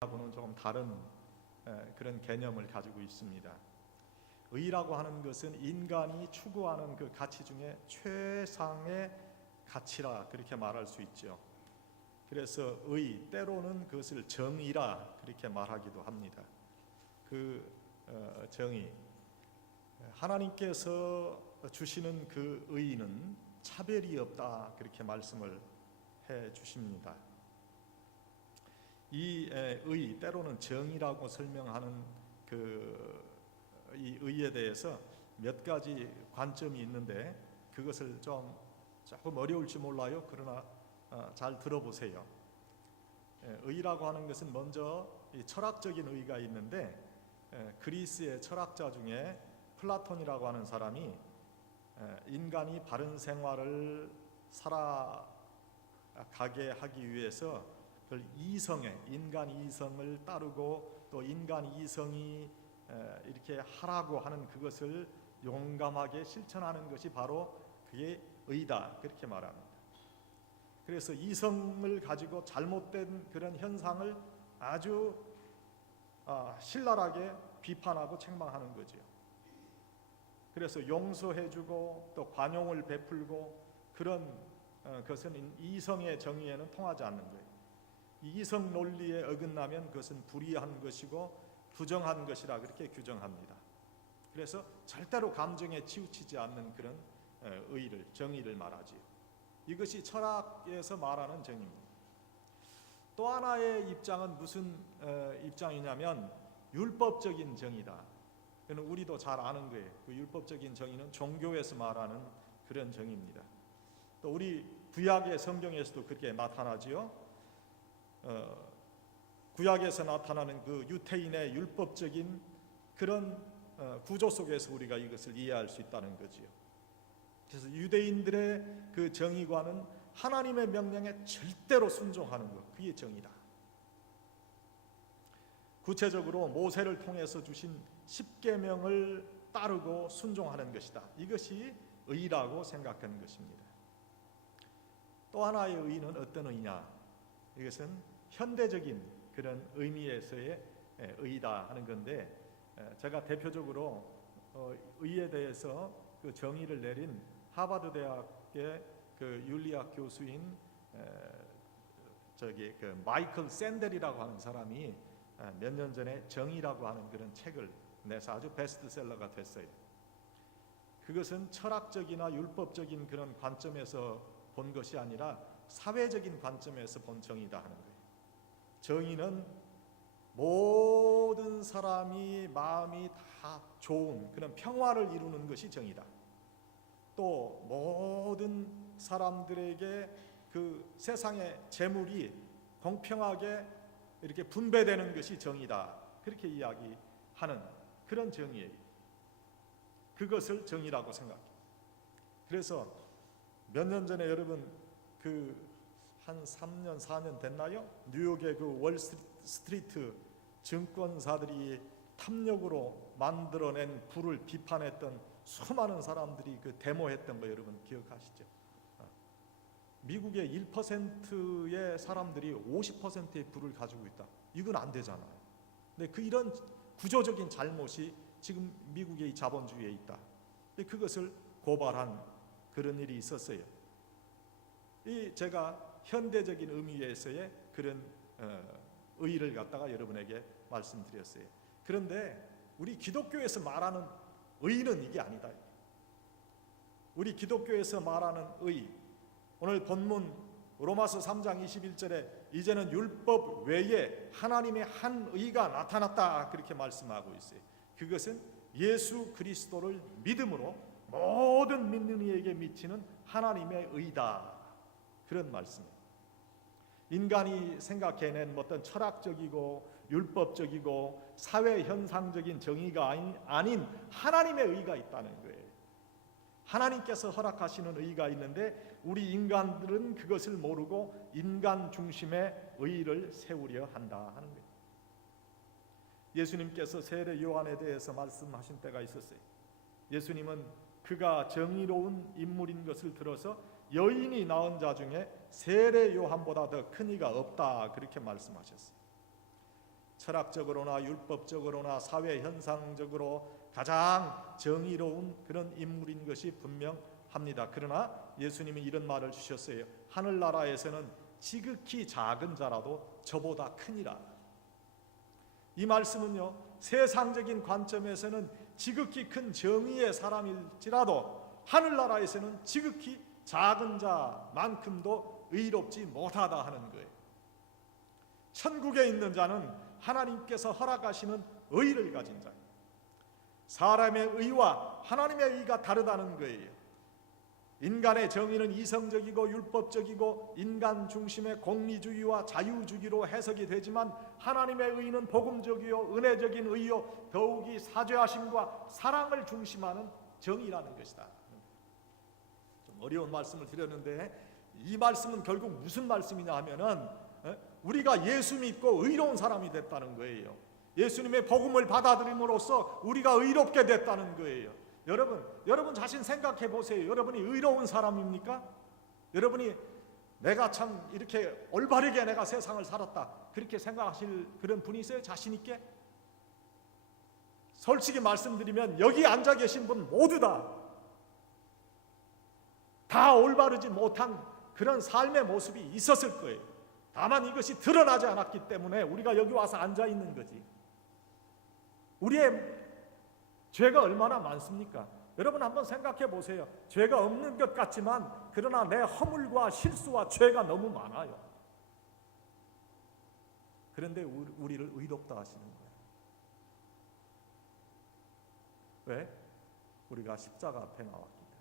하고는 조금 다른 그런 개념을 가지고 있습니다. 의라고 하는 것은 인간이 추구하는 그 가치 중에 최상의 가치라 그렇게 말할 수 있죠. 그래서 의, 때로는 그것을 정의라 그렇게 말하기도 합니다. 그 정의, 하나님께서 주시는 그 의는 차별이 없다 그렇게 말씀을 해 주십니다. 이 의, 때로는 정의라고 설명하는 이 의에 대해서 몇 가지 관점이 있는데 그것을 조금 어려울지 몰라요. 그러나 잘 들어보세요. 의라고 하는 것은 먼저 이 철학적인 의가 있는데 그리스의 철학자 중에 플라톤이라고 하는 사람이 인간이 바른 생활을 살아가게 하기 위해서 그걸 인간 이성을 따르고 또 인간 이성이 이렇게 하라고 하는 그것을 용감하게 실천하는 것이 바로 그게 의다 그렇게 말합니다. 그래서 이성을 가지고 잘못된 그런 현상을 아주 신랄하게 비판하고 책망하는 거죠. 그래서 용서해주고 또 관용을 베풀고 그런 것은 이성의 정의에는 통하지 않는 거예요. 이성 논리에 어긋나면 그것은 불의한 것이고 부정한 것이라 그렇게 규정합니다. 그래서 절대로 감정에 치우치지 않는 그런 정의를 말하지요. 이것이 철학에서 말하는 정의입니다. 또 하나의 입장은 무슨 입장이냐면 율법적인 정의다. 그는 우리도 잘 아는 거예요. 그 율법적인 정의는 종교에서 말하는 그런 정의입니다. 또 우리 구약의 성경에서도 그렇게 나타나지요. 구약에서 나타나는 그 유태인의 율법적인 그런 구조 속에서 우리가 이것을 이해할 수 있다는 거지요. 그래서 유대인들의 그 정의관은 하나님의 명령에 절대로 순종하는 것, 그게 정의다. 구체적으로 모세를 통해서 주신 십계명을 따르고 순종하는 것이다. 이것이 의라고 생각하는 것입니다. 또 하나의 의는 어떤 의냐? 이것은 현대적인 그런 의미에서의 의다 하는 건데, 제가 대표적으로 의에 대해서 그 정의를 내린 하버드 대학의 그 윤리학 교수인 그 마이클 샌델이라고 하는 사람이 몇 년 전에 정의라고 하는 그런 책을 내서 아주 베스트셀러가 됐어요. 그것은 철학적이나 율법적인 그런 관점에서 본 것이 아니라 사회적인 관점에서 본 정의다 하는 거예요. 정의는 모든 사람이 마음이 다 좋은 그런 평화를 이루는 것이 정의다. 또 모든 사람들에게 그 세상의 재물이 공평하게 이렇게 분배되는 것이 정의다. 그렇게 이야기하는 그런 정의예요. 그것을 정의라고 생각해요. 그래서 몇 년 전에 여러분 한 3년 4년 됐나요? 뉴욕의 그 월스트리트 증권사들이 탐욕으로 만들어낸 부를 비판했던 수많은 사람들이 그 데모했던 거 여러분 기억하시죠? 미국의 1%의 사람들이 50%의 부를 가지고 있다. 이건 안 되잖아요. 근데 이런 구조적인 잘못이 지금 미국의 자본주의에 있다. 그것을 고발한 그런 일이 있었어요. 제가 현대적인 의미에서의 그런 의의를 갖다가 여러분에게 말씀드렸어요. 그런데 우리 기독교에서 말하는 의는 이게 아니다. 우리 기독교에서 말하는 의, 오늘 본문 로마서 3장 21절에 이제는 율법 외에 하나님의 한 의가 나타났다 그렇게 말씀하고 있어요. 그것은 예수 그리스도를 믿음으로 모든 믿는 이에게 미치는 하나님의 의다, 그런 말씀이에요. 인간이 생각해낸 어떤 철학적이고 율법적이고 사회 현상적인 정의가 아닌 하나님의 의가 있다는 거예요. 하나님께서 허락하시는 의가 있는데 우리 인간들은 그것을 모르고 인간 중심의 의를 세우려 한다 하는 거예요. 예수님께서 세례 요한에 대해서 말씀하신 때가 있었어요. 예수님은 그가 정의로운 인물인 것을 들어서 여인이 낳은 자 중에 세례 요한보다 더 큰 이가 없다, 그렇게 말씀하셨어요. 철학적으로나 율법적으로나 사회 현상적으로 가장 정의로운 그런 인물인 것이 분명합니다. 그러나 예수님이 이런 말을 주셨어요. 하늘나라에서는 지극히 작은 자라도 저보다 크니라. 이 말씀은요, 세상적인 관점에서는 지극히 큰 정의의 사람일지라도 하늘나라에서는 지극히 작은 자만큼도 의롭지 못하다 하는 거예요. 천국에 있는 자는 하나님께서 허락하시는 의를 가진 자예요. 사람의 의와 하나님의 의가 다르다는 거예요. 인간의 정의는 이성적이고 율법적이고 인간 중심의 공리주의와 자유주의로 해석이 되지만 하나님의 의는 복음적이요 은혜적인 의요 더욱이 사죄하심과 사랑을 중심하는 정의라는 것이다. 좀 어려운 말씀을 드렸는데 이 말씀은 결국 무슨 말씀이냐 하면은 우리가 예수 믿고 의로운 사람이 됐다는 거예요. 예수님의 복음을 받아들임으로써 우리가 의롭게 됐다는 거예요. 여러분 자신 생각해 보세요. 여러분이 의로운 사람입니까? 여러분이 내가 참 이렇게 올바르게 내가 세상을 살았다, 그렇게 생각하실 그런 분이 있어요? 자신 있게? 솔직히 말씀드리면 여기 앉아 계신 분 모두 다 올바르지 못한 그런 삶의 모습이 있었을 거예요. 다만 이것이 드러나지 않았기 때문에 우리가 여기 와서 앉아 있는 거지. 우리의 죄가 얼마나 많습니까? 여러분 한번 생각해 보세요. 죄가 없는 것 같지만 그러나 내 허물과 실수와 죄가 너무 많아요. 그런데 우리를 의롭다 하시는 거예요. 왜? 우리가 십자가 앞에 나왔기 때문에.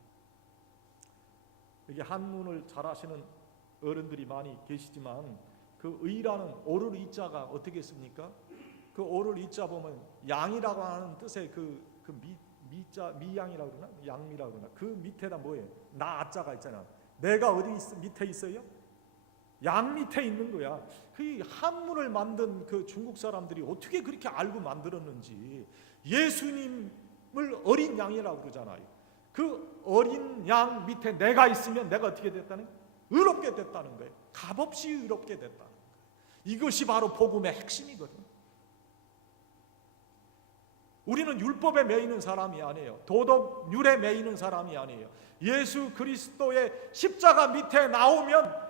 여기 한문을 잘 아시는 어른들이 많이 계시지만 그 의라는 오를 이자가 어떻게 씁니까? 그 오를 이자 보면 양이라고 하는 뜻의 미양이라고 그러나 양미라고 그러나 그 밑에다 뭐예요? 나자가 있잖아. 내가 어디 밑에 있어요? 양 밑에 있는 거야. 그 한문을 만든 그 중국 사람들이 어떻게 그렇게 알고 만들었는지. 예수님을 어린 양이라고 그러잖아요. 그 어린 양 밑에 내가 있으면 내가 어떻게 됐다는 거예요? 의롭게 됐다는 거예요. 값없이 의롭게 됐다는 거예요. 이것이 바로 복음의 핵심이거든요. 우리는 율법에 매이는 사람이 아니에요. 도덕률에 매이는 사람이 아니에요. 예수 그리스도의 십자가 밑에 나오면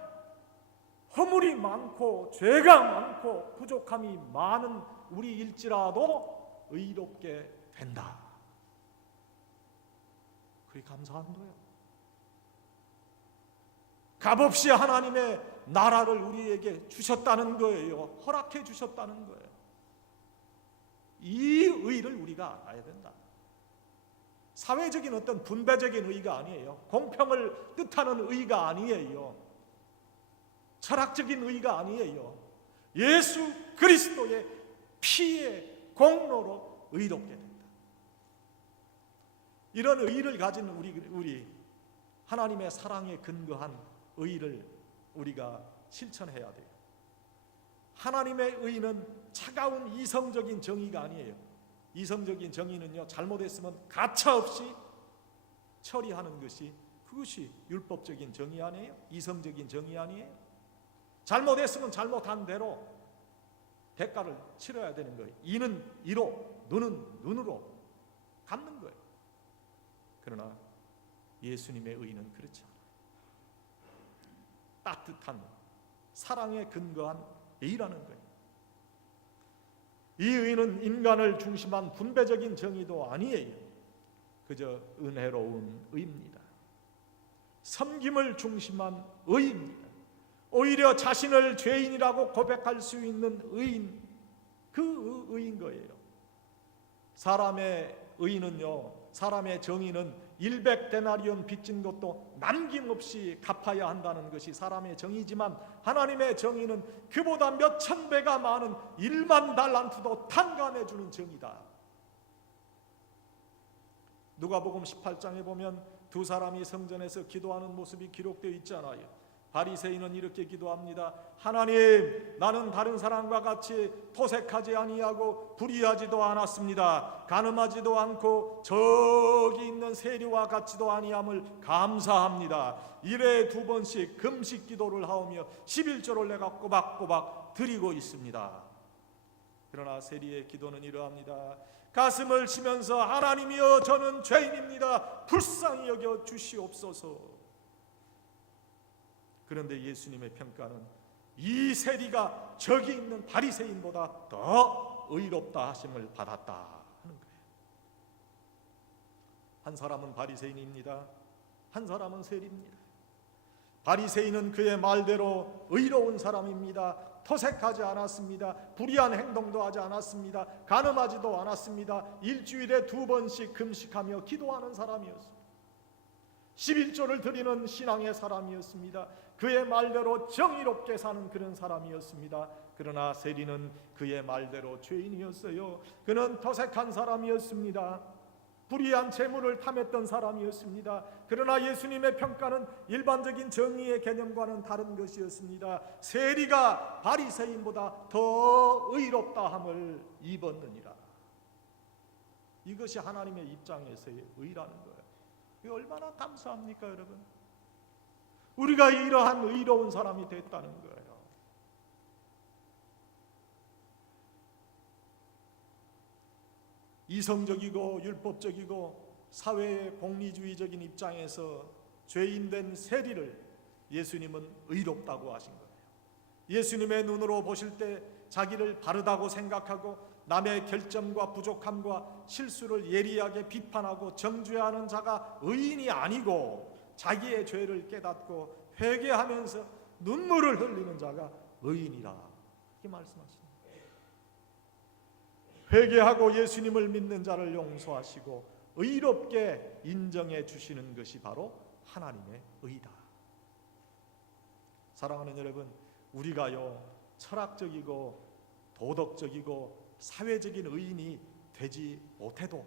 허물이 많고 죄가 많고 부족함이 많은 우리일지라도 의롭게 된다. 그게 감사한 거예요. 값없이 하나님의 나라를 우리에게 주셨다는 거예요. 허락해 주셨다는 거예요. 이 의를 우리가 알아야 된다. 사회적인 어떤 분배적인 의가 아니에요. 공평을 뜻하는 의가 아니에요. 철학적인 의가 아니에요. 예수 그리스도의 피의 공로로 의롭게 된다. 이런 의를 가진 우리 하나님의 사랑에 근거한 의를 우리가 실천해야 돼요. 하나님의 의는 차가운 이성적인 정의가 아니에요. 이성적인 정의는요, 잘못했으면 가차없이 처리하는 것이, 그것이 율법적인 정의 아니에요? 이성적인 정의 아니에요? 잘못했으면 잘못한 대로 대가를 치러야 되는 거예요. 이는 이로, 눈은 눈으로 갚는 거예요. 그러나 예수님의 의는 그렇지 않아요. 따뜻한 사랑에 근거한 의라는 거예요. 이 의는 인간을 중심한 분배적인 정의도 아니에요. 그저 은혜로운 의입니다. 섬김을 중심한 의입니다. 오히려 자신을 죄인이라고 고백할 수 있는 의인, 그 의인 거예요. 사람의 의는요, 사람의 정의는 100데나리온 빚진 것도 남김없이 갚아야 한다는 것이 사람의 정의지만 하나님의 정의는 그보다 몇천 배가 많은 1만 달란트도 탕감해 주는 정의다. 누가복음 18장에 보면 두 사람이 성전에서 기도하는 모습이 기록되어 있잖아요. 바리새인은 이렇게 기도합니다. 하나님, 나는 다른 사람과 같이 토색하지 아니하고 불의하지도 않았습니다. 간음하지도 않고 저기 있는 세리와 같지도 아니함을 감사합니다. 일에 2번씩 금식 기도를 하오며 11조를 내가 꼬박꼬박 드리고 있습니다. 그러나 세리의 기도는 이러합니다. 가슴을 치면서 하나님이여, 저는 죄인입니다. 불쌍히 여겨 주시옵소서. 그런데 예수님의 평가는 이 세리가 저기 있는 바리새인보다 더 의롭다 하심을 받았다 하는 거예요. 한 사람은 바리새인입니다. 한 사람은 세리입니다. 바리새인은 그의 말대로 의로운 사람입니다. 토색하지 않았습니다. 불의한 행동도 하지 않았습니다. 간음하지도 않았습니다. 일주일에 2번씩 금식하며 기도하는 사람이었습니다. 11조를 드리는 신앙의 사람이었습니다. 그의 말대로 정의롭게 사는 그런 사람이었습니다. 그러나 세리는 그의 말대로 죄인이었어요. 그는 토색한 사람이었습니다. 불의한 재물을 탐했던 사람이었습니다. 그러나 예수님의 평가는 일반적인 정의의 개념과는 다른 것이었습니다. 세리가 바리새인보다 더 의롭다함을 입었느니라. 이것이 하나님의 입장에서의 의라는 거예요. 이게 얼마나 감사합니까, 여러분? 우리가 이러한 의로운 사람이 됐다는 거예요. 이성적이고 율법적이고 사회의 공리주의적인 입장에서 죄인된 세리를 예수님은 의롭다고 하신 거예요. 예수님의 눈으로 보실 때 자기를 바르다고 생각하고 남의 결점과 부족함과 실수를 예리하게 비판하고 정죄하는 자가 의인이 아니고 자기의 죄를 깨닫고 회개하면서 눈물을 흘리는 자가 의인이라, 이렇게 말씀하십니다. 회개하고 예수님을 믿는 자를 용서하시고 의롭게 인정해 주시는 것이 바로 하나님의 의다. 사랑하는 여러분, 우리가요 철학적이고 도덕적이고 사회적인 의인이 되지 못해도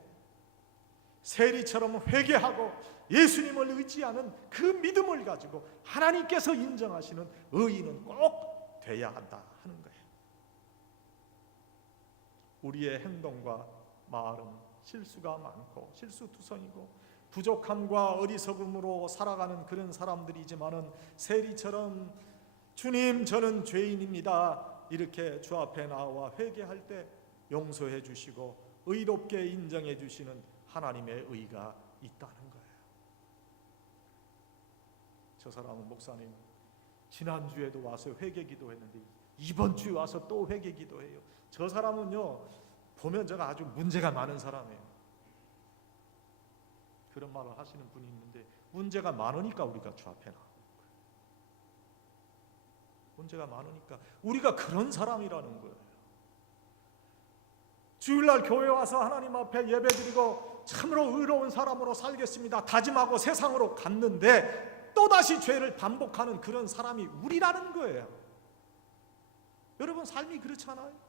세리처럼 회개하고 예수님을 의지하는 그 믿음을 가지고 하나님께서 인정하시는 의인은 꼭 돼야 한다 하는 거예요. 우리의 행동과 말은 실수가 많고 실수투성이고 부족함과 어리석음으로 살아가는 그런 사람들이지만은 세리처럼 주님, 저는 죄인입니다, 이렇게 주 앞에 나와 회개할 때 용서해 주시고 의롭게 인정해 주시는 하나님의 의가 있다는 거예요. 저 사람은 목사님 지난주에도 와서 회개 기도했는데 이번 주에 와서 또 회개 기도해요. 저 사람은요 보면 제가 아주 문제가 많은 사람이에요. 그런 말을 하시는 분이 있는데 문제가 많으니까 우리가 주 앞에 나오는 거예요. 문제가 많으니까 우리가 그런 사람이라는 거예요. 주일날 교회 와서 하나님 앞에 예배드리고 참으로 의로운 사람으로 살겠습니다 다짐하고 세상으로 갔는데 또다시 죄를 반복하는 그런 사람이 우리라는 거예요. 여러분 삶이 그렇지 않아요?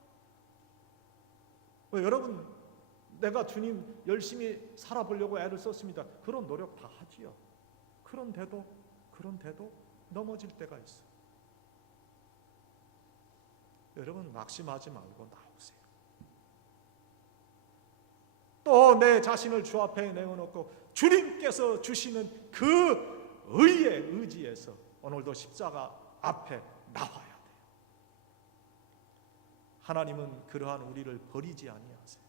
여러분, 내가 주님 열심히 살아보려고 애를 썼습니다. 그런 노력 다 하지요. 그런데도 넘어질 때가 있어요. 여러분 낙심하지 말고 나오세요. 또 내 자신을 주 앞에 내어놓고 주님께서 주시는 그 의의 의지에서 오늘도 십자가 앞에 나와야 돼요. 하나님은 그러한 우리를 버리지 아니하세요.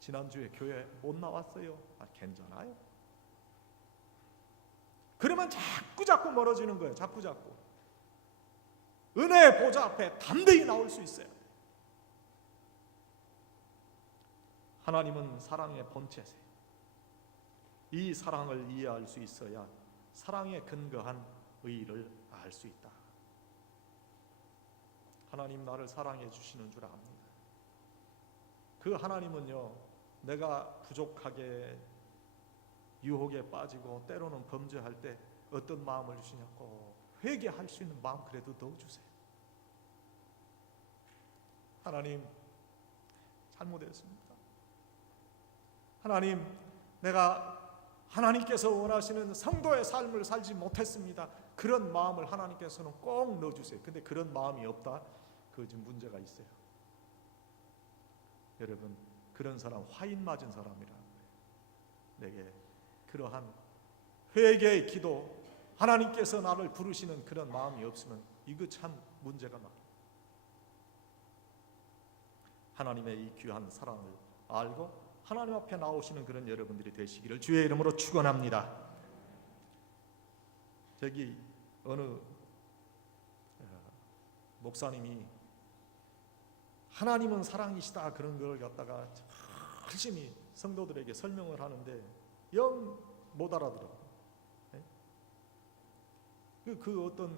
지난주에 교회 못 나왔어요. 괜찮아요. 그러면 자꾸 멀어지는 거예요. 자꾸 은혜의 보좌 앞에 담대히 나올 수 있어요. 하나님은 사랑의 본체세요. 이 사랑을 이해할 수 있어야 사랑에 근거한 의를 알 수 있다. 하나님 나를 사랑해 주시는 줄 압니다. 그 하나님은요 내가 부족하게 유혹에 빠지고 때로는 범죄할 때 어떤 마음을 주시냐고 회개할 수 있는 마음 그래도 넣어주세요. 하나님 잘못했습니다. 하나님 내가 하나님께서 원하시는 성도의 삶을 살지 못했습니다. 그런 마음을 하나님께서는 꼭 넣어주세요. 근데 그런 마음이 없다, 그 지금 문제가 있어요. 여러분, 그런 사람 화인 맞은 사람이라. 내게 그러한 회개의 기도, 하나님께서 나를 부르시는 그런 마음이 없으면 이거 참 문제가 많아요. 하나님의 이 귀한 사랑을 알고 하나님 앞에 나오시는 그런 여러분들이 되시기를 주의 이름으로 축원합니다. 저기 어느 목사님이 하나님은 사랑이시다 그런 걸 갖다가 열심히 성도들에게 설명을 하는데 영 못 알아들어요. 그 어떤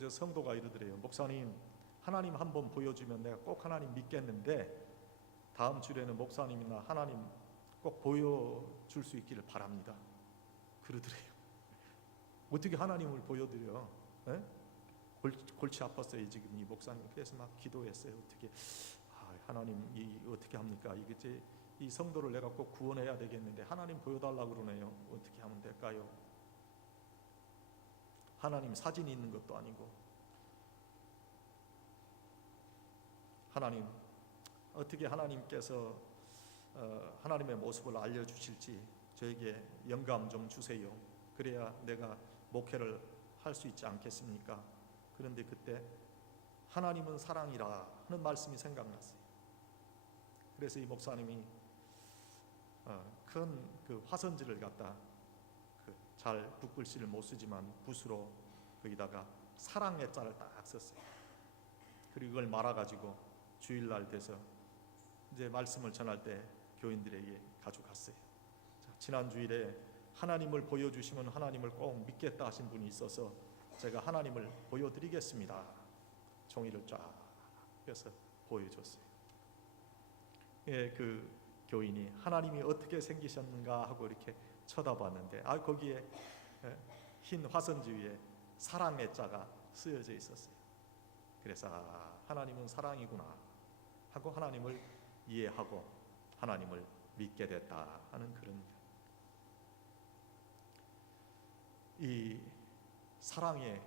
저 성도가 이러더래요. 목사님, 하나님 한번 보여주면 내가 꼭 하나님 믿겠는데 다음 주에는 목사님이나 하나님 꼭 보여줄 수 있기를 바랍니다. 그러더래요. 어떻게 하나님을 보여드려? 골치 아팠어요 지금 이 목사님. 그래서 막 기도했어요. 어떻게 하나님 어떻게 합니까? 이게 이 성도를 내가 꼭 구원해야 되겠는데 하나님 보여달라고 그러네요. 어떻게 하면 될까요? 하나님 사진이 있는 것도 아니고. 하나님, 어떻게 하나님께서 하나님의 모습을 알려주실지 저에게 영감 좀 주세요. 그래야 내가 목회를 할 수 있지 않겠습니까? 그런데 그때 하나님은 사랑이라 하는 말씀이 생각났어요. 그래서 이 목사님이 큰 그 화선지를 갖다 잘 붓글씨를 못 쓰지만 붓으로 거기다가 사랑의 자를 딱 썼어요. 그리고 그걸 말아가지고 주일날 돼서 이제 말씀을 전할 때 교인들에게 가져갔어요. 자, 지난 주일에 하나님을 보여주시면 하나님을 꼭 믿겠다 하신 분이 있어서 제가 하나님을 보여드리겠습니다. 종이를 쫙 펴서 보여줬어요. 예, 그 교인이 하나님이 어떻게 생기셨는가 하고 이렇게 쳐다봤는데 거기에 흰 화선지 위에 사랑의 자가 쓰여져 있었어요. 그래서 하나님은 사랑이구나 하고 하나님을 이해하고 하나님을 믿게 됐다 하는 그런 이 사랑에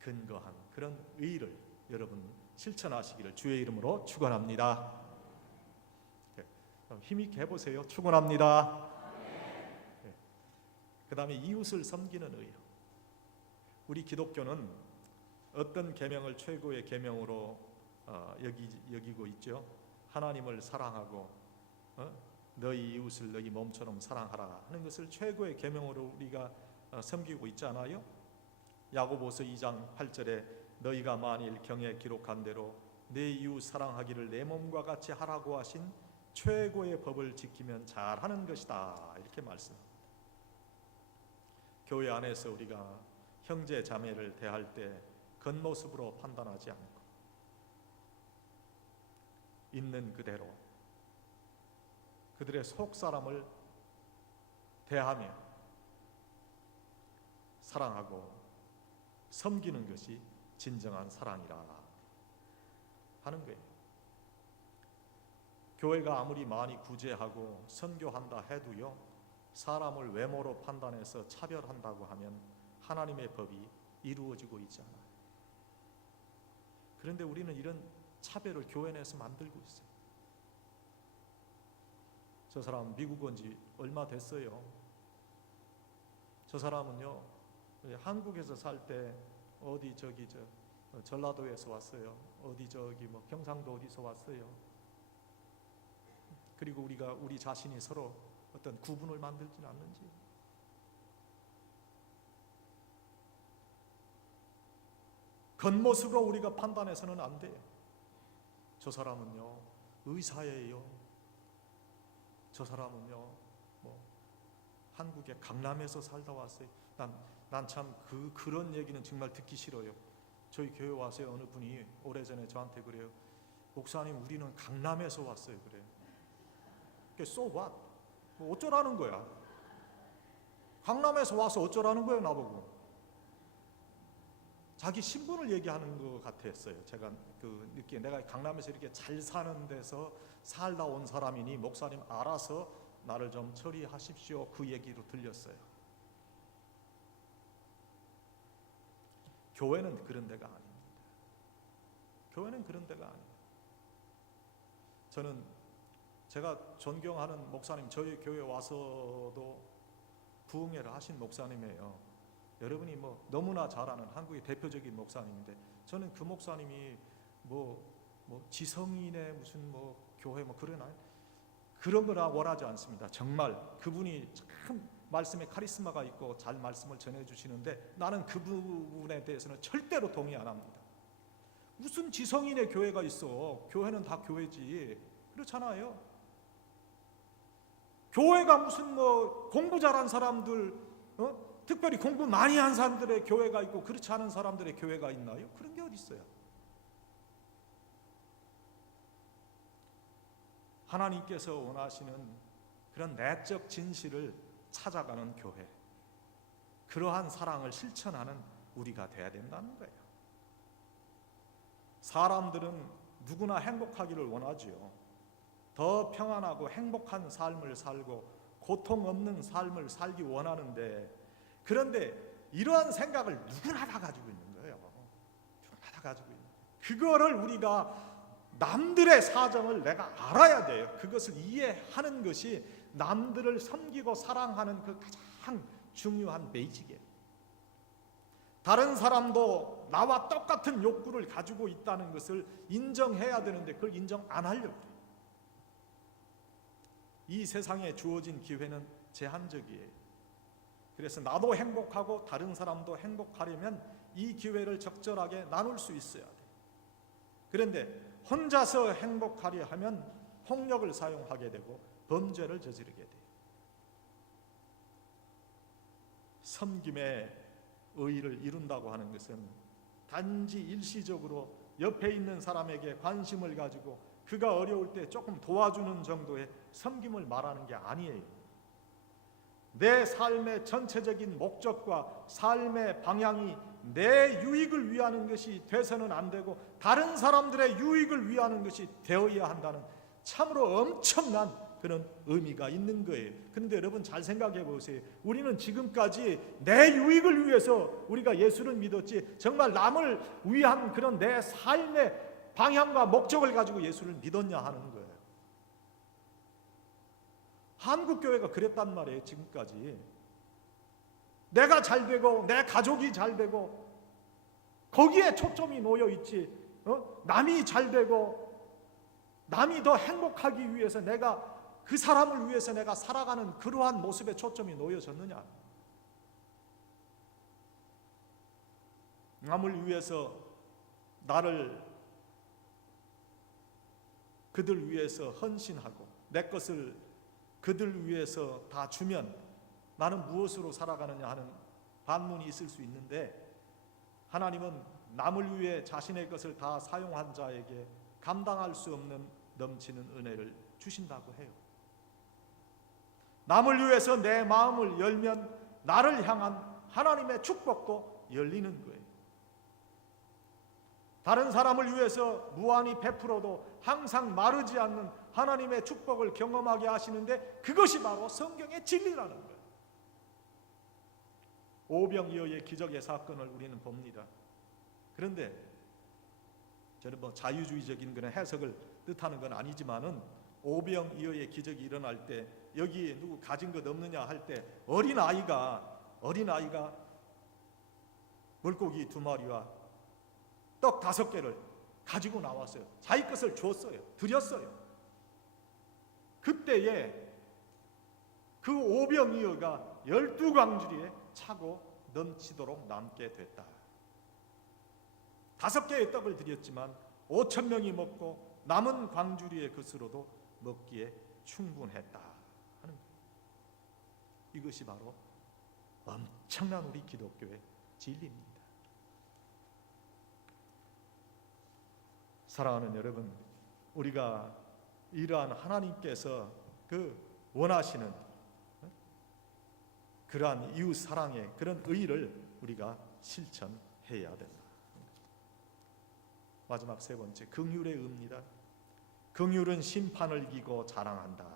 근거한 그런 의를 여러분 실천하시기를 주의 이름으로 축원합니다. 힘있게 해보세요. 축원합니다. 그 다음에 이웃을 섬기는 의요. 우리 기독교는 어떤 계명을 최고의 계명으로 여기고 있죠. 하나님을 사랑하고 너희 이웃을 너희 몸처럼 사랑하라 하는 것을 최고의 계명으로 우리가 섬기고 있잖아요. 야고보서 2장 8절에 너희가 만일 경에 기록한 대로 내 이웃 사랑하기를 내 몸과 같이 하라고 하신 최고의 법을 지키면 잘하는 것이다 이렇게 말씀합니다. 교회 안에서 우리가 형제 자매를 대할 때 겉모습으로 판단하지 않고 있는 그대로 그들의 속사람을 대하며 사랑하고 섬기는 것이 진정한 사랑이라 하는 거예요. 교회가 아무리 많이 구제하고 선교한다 해도요, 사람을 외모로 판단해서 차별한다고 하면 하나님의 법이 이루어지고 있지 않아요. 그런데 우리는 이런 차별을 교회 내에서 만들고 있어요. 저 사람 미국 온 지 얼마 됐어요. 저 사람은요, 한국에서 살 때 어디 전라도에서 왔어요. 어디 뭐 경상도 어디서 왔어요. 그리고 우리 자신이 서로 어떤 구분을 만들지는 않는지. 겉모습으로 우리가 판단해서는 안 돼요. 저 사람은요 의사예요. 저 사람은요 뭐 한국의 강남에서 살다 왔어요. 난 참 그런 얘기는 정말 듣기 싫어요. 저희 교회 와서 어느 분이 오래전에 저한테 그래요. 목사님 우리는 강남에서 왔어요. 그래요. So what? 뭐 어쩌라는 거야? 강남에서 와서 어쩌라는 거예요 나보고. 자기 신분을 얘기하는 것 같았어요. 제가 느끼기에 내가 강남에서 이렇게 잘 사는 데서 살다 온 사람이니 목사님 알아서 나를 좀 처리하십시오 그 얘기로 들렸어요. 교회는 그런 데가 아닙니다. 교회는 그런 데가 아닙니다. 저는 제가 존경하는 목사님, 저희 교회 와서도 부흥회를 하신 목사님이에요. 여러분이 뭐 너무나 잘 아는 한국의 대표적인 목사님인데, 저는 그 목사님이 뭐 지성인의 무슨 뭐 교회 뭐 그런 거나 원하지 않습니다. 정말 그분이 참 말씀에 카리스마가 있고 잘 말씀을 전해주시는데, 나는 그 부분에 대해서는 절대로 동의 안 합니다. 무슨 지성인의 교회가 있어? 교회는 다 교회지. 그렇잖아요. 교회가 무슨 뭐 공부 잘한 사람들, 특별히 공부 많이 한 사람들의 교회가 있고 그렇지 않은 사람들의 교회가 있나요? 그런 게 어디 있어요? 하나님께서 원하시는 그런 내적 진실을 찾아가는 교회, 그러한 사랑을 실천하는 우리가 돼야 된다는 거예요. 사람들은 누구나 행복하기를 원하지요. 더 평안하고 행복한 삶을 살고 고통 없는 삶을 살기 원하는데, 그런데 이러한 생각을 누구나 다 가지고 있는 거예요. 누구나 다 가지고 있는 거예요. 그거를 우리가 남들의 사정을 내가 알아야 돼요. 그것을 이해하는 것이 남들을 섬기고 사랑하는 그 가장 중요한 베이직이에요. 다른 사람도 나와 똑같은 욕구를 가지고 있다는 것을 인정해야 되는데, 그걸 인정 안 하려고 해요. 이 세상에 주어진 기회는 제한적이에요. 그래서 나도 행복하고 다른 사람도 행복하려면 이 기회를 적절하게 나눌 수 있어야 돼요. 그런데 혼자서 행복하려 하면 폭력을 사용하게 되고 범죄를 저지르게 돼요. 섬김의 의의를 이룬다고 하는 것은 단지 일시적으로 옆에 있는 사람에게 관심을 가지고 그가 어려울 때 조금 도와주는 정도의 섬김을 말하는 게 아니에요. 내 삶의 전체적인 목적과 삶의 방향이 내 유익을 위하는 것이 돼서는 안 되고 다른 사람들의 유익을 위하는 것이 되어야 한다는 참으로 엄청난 그런 의미가 있는 거예요. 그런데 여러분 잘 생각해 보세요. 우리는 지금까지 내 유익을 위해서 우리가 예수를 믿었지, 정말 남을 위한 그런 내 삶의 방향과 목적을 가지고 예수를 믿었냐 하는 거예요. 한국 교회가 그랬단 말이에요. 지금까지 내가 잘 되고 내 가족이 잘 되고 거기에 초점이 놓여 있지, 남이 잘 되고 남이 더 행복하기 위해서 내가 그 사람을 위해서 내가 살아가는 그러한 모습에 초점이 놓여졌느냐? 남을 위해서 나를 그들 위해서 헌신하고 내 것을 그들 위해서 다 주면 나는 무엇으로 살아가느냐 하는 반문이 있을 수 있는데, 하나님은 남을 위해 자신의 것을 다 사용한 자에게 감당할 수 없는 넘치는 은혜를 주신다고 해요. 남을 위해서 내 마음을 열면 나를 향한 하나님의 축복도 열리는 거예요. 다른 사람을 위해서 무한히 베풀어도 항상 마르지 않는 하나님의 축복을 경험하게 하시는데, 그것이 바로 성경의 진리라는 거예요. 오병이어의 기적의 사건을 우리는 봅니다. 그런데 저는 뭐 자유주의적인 그런 해석을 뜻하는 건 아니지만은, 오병이어의 기적이 일어날 때 여기 누구 가진 것 없느냐 할 때 어린아이가 물고기 2마리와 떡 5개를 가지고 나왔어요. 자기 것을 줬어요. 드렸어요. 그때에 그 오병이어가 12광주리에 차고 넘치도록 남게 됐다. 5개의 떡을 드렸지만 5,000명이 먹고 남은 광주리의 것으로도 먹기에 충분했다 하는 거예요. 이것이 바로 엄청난 우리 기독교의 진리입니다. 사랑하는 여러분, 우리가 이러한 하나님께서 그 원하시는 그러한 이웃 사랑의 그런 의의를 우리가 실천해야 된다. 마지막 3번째, 긍휼의 의입니다. 긍휼은 심판을 이기고 자랑한다.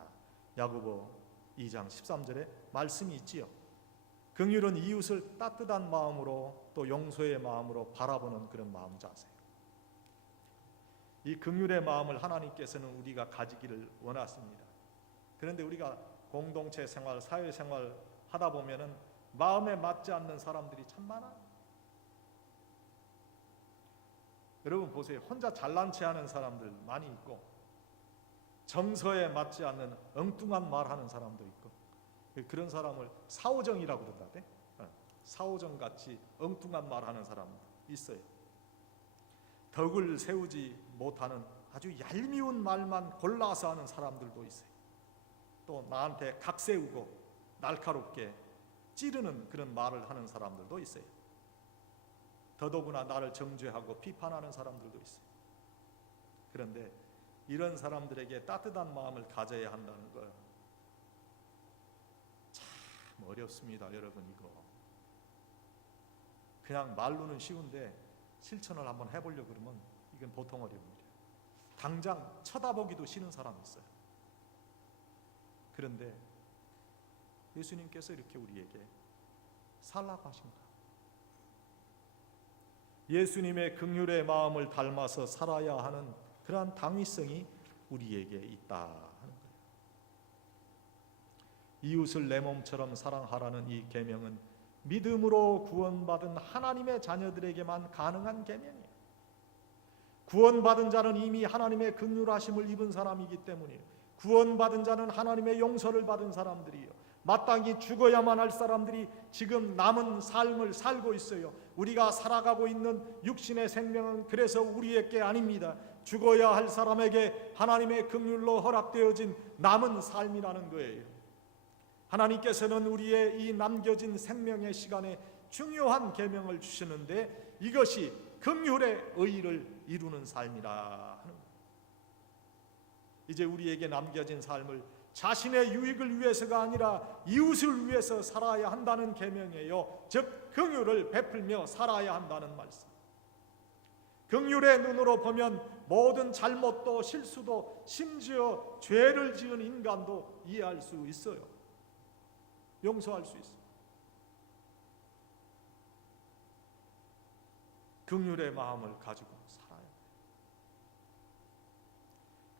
야고보 2장 13절에 말씀이 있지요. 긍휼은 이웃을 따뜻한 마음으로 또 용서의 마음으로 바라보는 그런 마음 자세예요. 이 긍휼의 마음을 하나님께서는 우리가 가지기를 원하십니다. 그런데 우리가 공동체 생활, 사회 생활 하다 보면은 마음에 맞지 않는 사람들이 참 많아요. 여러분 보세요. 혼자 잘난 체 하는 사람들 많이 있고, 정서에 맞지 않는 엉뚱한 말하는 사람도 있고, 그런 사람을 사오정이라고 그런다대. 사오정같이 엉뚱한 말하는 사람 있어요. 덕을 세우지 못하는 아주 얄미운 말만 골라서 하는 사람들도 있어요. 또 나한테 각 세우고 날카롭게 찌르는 그런 말을 하는 사람들도 있어요. 더더구나 나를 정죄하고 비판하는 사람들도 있어요. 그런데 이런 사람들에게 따뜻한 마음을 가져야 한다는 거 참 어렵습니다, 여러분. 이거 그냥 말로는 쉬운데 실천을 한번 해보려고 그러면 이건 보통 어려운 일이에요. 당장 쳐다보기도 싫은 사람이 있어요. 그런데 예수님께서 이렇게 우리에게 살라고 하신 거예요. 예수님의 긍휼의 마음을 닮아서 살아야 하는 그러한 당위성이 우리에게 있다 하는 거예요. 이웃을 내 몸처럼 사랑하라는 이 계명은 믿음으로 구원받은 하나님의 자녀들에게만 가능한 계명이에요. 구원받은 자는 이미 하나님의 긍휼하심을 입은 사람이기 때문이에요. 구원받은 자는 하나님의 용서를 받은 사람들이에요. 마땅히 죽어야만 할 사람들이 지금 남은 삶을 살고 있어요. 우리가 살아가고 있는 육신의 생명은 그래서 우리에게 아닙니다. 죽어야 할 사람에게 하나님의 긍휼로 허락되어진 남은 삶이라는 거예요. 하나님께서는 우리의 이 남겨진 생명의 시간에 중요한 계명을 주시는데 이것이 긍휼의 의의를 이루는 삶이라 하는 거예요. 이제 우리에게 남겨진 삶을 자신의 유익을 위해서가 아니라 이웃을 위해서 살아야 한다는 계명이에요. 즉 긍휼을 베풀며 살아야 한다는 말씀. 긍휼의 눈으로 보면 모든 잘못도 실수도 심지어 죄를 지은 인간도 이해할 수 있어요. 용서할 수 있어요. 긍휼의 마음을 가지고 살아야 돼요.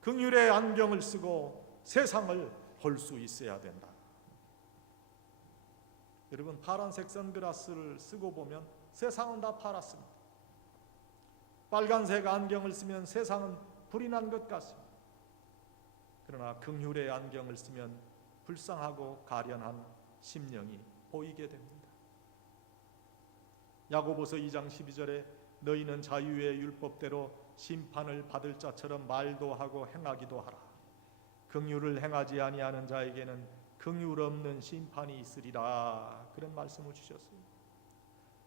긍휼의 안경을 쓰고 세상을 볼 수 있어야 된다. 여러분 파란색 선글라스를 쓰고 보면 세상은 다 파랗습니다. 빨간색 안경을 쓰면 세상은 불이 난 것 같습니다. 그러나 긍휼의 안경을 쓰면 불쌍하고 가련한 심령이 보이게 됩니다. 야고보서 2장 12절에 너희는 자유의 율법대로 심판을 받을 자처럼 말도 하고 행하기도 하라. 긍휼을 행하지 아니하는 자에게는 긍휼 없는 심판이 있으리라. 그런 말씀을 주셨어요.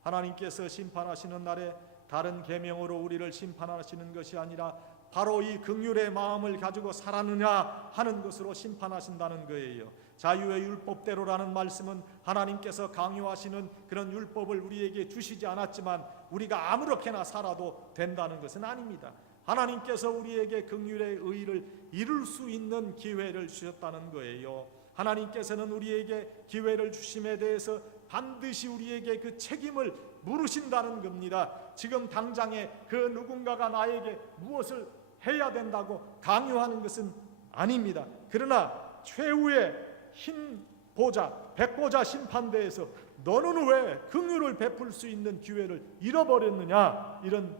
하나님께서 심판하시는 날에 다른 계명으로 우리를 심판하시는 것이 아니라 바로 이 긍휼의 마음을 가지고 살았느냐 하는 것으로 심판하신다는 거예요. 자유의 율법대로라는 말씀은 하나님께서 강요하시는 그런 율법을 우리에게 주시지 않았지만 우리가 아무렇게나 살아도 된다는 것은 아닙니다. 하나님께서 우리에게 긍휼의 의의를 이룰 수 있는 기회를 주셨다는 거예요. 하나님께서는 우리에게 기회를 주심에 대해서 반드시 우리에게 그 책임을 물으신다는 겁니다. 지금 당장에 그 누군가가 나에게 무엇을 해야 된다고 강요하는 것은 아닙니다. 그러나 최후의 흰 보좌, 백보좌 심판대에서 너는 왜 긍휼을 베풀 수 있는 기회를 잃어버렸느냐, 이런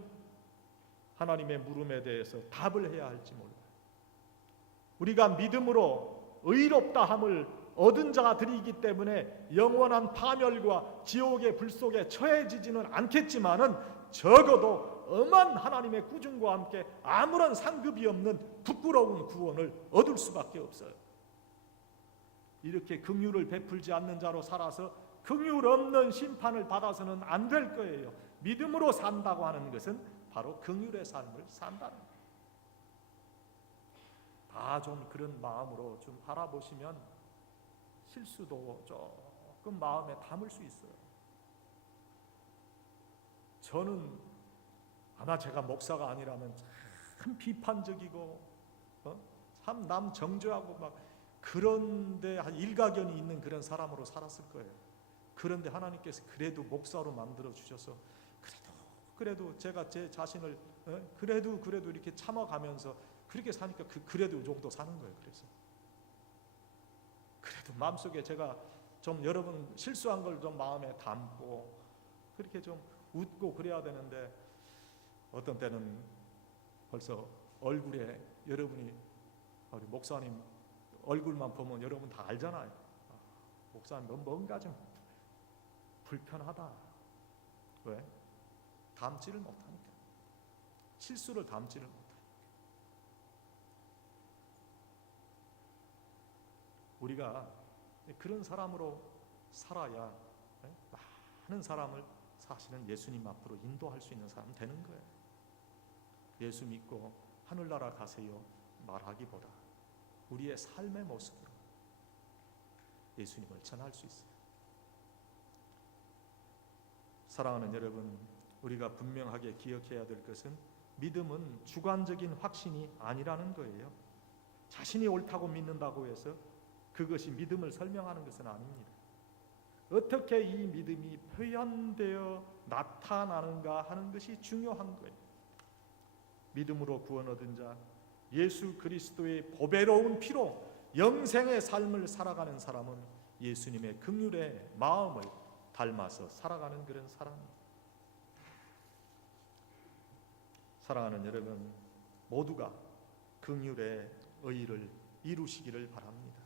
하나님의 물음에 대해서 답을 해야 할지 몰라요. 우리가 믿음으로 의롭다함을 얻은 자들이기 때문에 영원한 파멸과 지옥의 불 속에 처해지지는 않겠지만은 적어도 엄한 하나님의 꾸중과 함께 아무런 상급이 없는 부끄러운 구원을 얻을 수밖에 없어요. 이렇게 긍휼을 베풀지 않는 자로 살아서 긍휼 없는 심판을 받아서는 안 될 거예요. 믿음으로 산다고 하는 것은 바로 긍휼의 삶을 산다는 거예요. 다 좀 그런 마음으로 좀 바라보시면 실수도 조금 마음에 담을 수 있어요. 저는 아마 제가 목사가 아니라면 참 비판적이고 참 남 정죄하고 막 그런데 일가견이 있는 그런 사람으로 살았을 거예요. 그런데 하나님께서 그래도 목사로 만들어 주셔서 그래도 제가 제 자신을 그래도 이렇게 참아가면서 그렇게 사니까 그래도 이 정도 사는 거예요. 그래도 마음속에 제가 좀 여러분 실수한 걸 좀 마음에 담고 그렇게 좀 웃고 그래야 되는데 어떤 때는 벌써 얼굴에 여러분이 우리 목사님 얼굴만 보면 여러분 다 알잖아요. 목사님 뭔가 좀 불편하다. 왜? 담지를 못하니까. 실수를 담지를 못하니까. 우리가 그런 사람으로 살아야 많은 사람을 사실은 예수님 앞으로 인도할 수 있는 사람 되는 거예요. 예수 믿고 하늘나라 가세요 말하기보다 우리의 삶의 모습으로 예수님을 전할 수 있어요. 사랑하는 여러분, 우리가 분명하게 기억해야 될 것은 믿음은 주관적인 확신이 아니라는 거예요. 자신이 옳다고 믿는다고 해서 그것이 믿음을 설명하는 것은 아닙니다. 어떻게 이 믿음이 표현되어 나타나는가 하는 것이 중요한 거예요. 믿음으로 구원 얻은 자, 예수 그리스도의 보배로운 피로 영생의 삶을 살아가는 사람은 예수님의 긍휼의 마음을 닮아서 살아가는 그런 사람입니다. 사랑하는 여러분, 모두가 긍휼의 의를 이루시기를 바랍니다.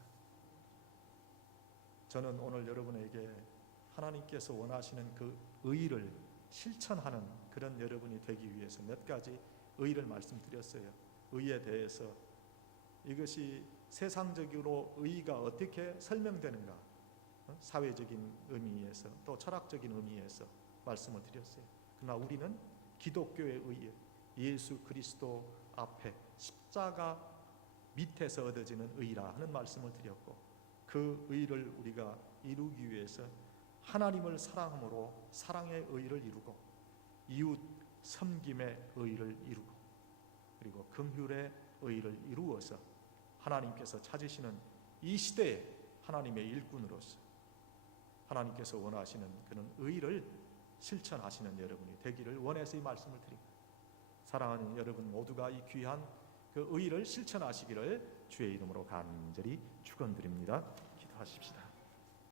저는 오늘 여러분에게 하나님께서 원하시는 그 의를 실천하는 그런 여러분이 되기 위해서 몇 가지 의를 말씀드렸어요. 의에 대해서 이것이 세상적으로 의가 어떻게 설명되는가, 사회적인 의미에서 또 철학적인 의미에서 말씀을 드렸어요. 그러나 우리는 기독교의 의, 예수 그리스도 앞에 십자가 밑에서 얻어지는 의라 하는 말씀을 드렸고, 그 의를 우리가 이루기 위해서 하나님을 사랑함으로 사랑의 의를 이루고 이웃 섬김의 의를 이루고 그리고 긍휼의 의를 이루어서 하나님께서 찾으시는 이 시대의 하나님의 일꾼으로서 하나님께서 원하시는 그런 의를 실천하시는 여러분이 되기를 원해서 이 말씀을 드립니다. 사랑하는 여러분 모두가 이 귀한 그 의를 실천하시기를 주의 이름으로 간절히 축원드립니다. 기도하십시다.